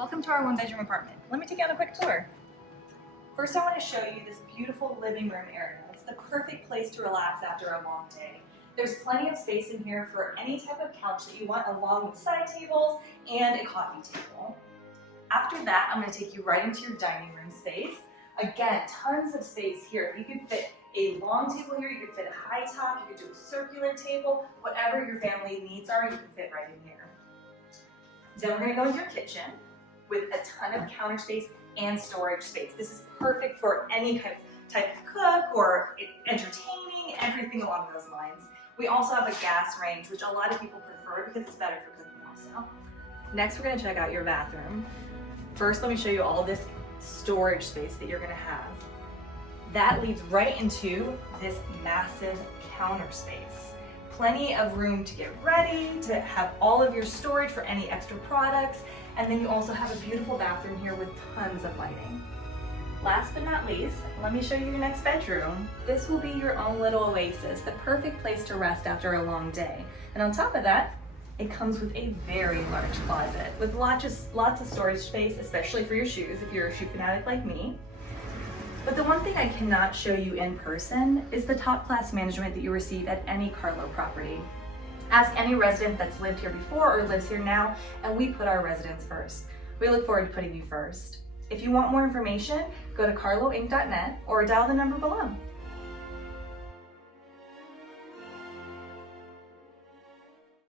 Welcome to our one-bedroom apartment. Let me take you on a quick tour. First, I want to show you this beautiful living room area. It's the perfect place to relax after a long day. There's plenty of space in here for any type of couch that you want, along with side tables and a coffee table. After that, I'm going to take you right into your dining room space. Again, tons of space here. You can fit a long table here, you can fit a high top, you can do a circular table, whatever your family needs are, you can fit right in here. Then we're going to go into your kitchen with a ton of counter space and storage space. This is perfect for any type of cook or entertaining, everything along those lines. We also have a gas range, which a lot of people prefer because it's better for cooking also. Next, we're going to check out your bathroom. First, let me show you all this storage space that you're going to have. That leads right into this massive counter space. Plenty of room to get ready, to have all of your storage for any extra products, and then you also have a beautiful bathroom here with tons of lighting. Last but not least, let me show you your next bedroom. This will be your own little oasis, the perfect place to rest after a long day. And on top of that, it comes with a very large closet with lots of storage space, especially for your shoes if you're a shoe fanatic like me. But the one thing I cannot show you in person is the top class management that you receive at any Carlo property. Ask any resident that's lived here before or lives here now, and we put our residents first. We look forward to putting you first. If you want more information, go to carloinc.net or dial the number below.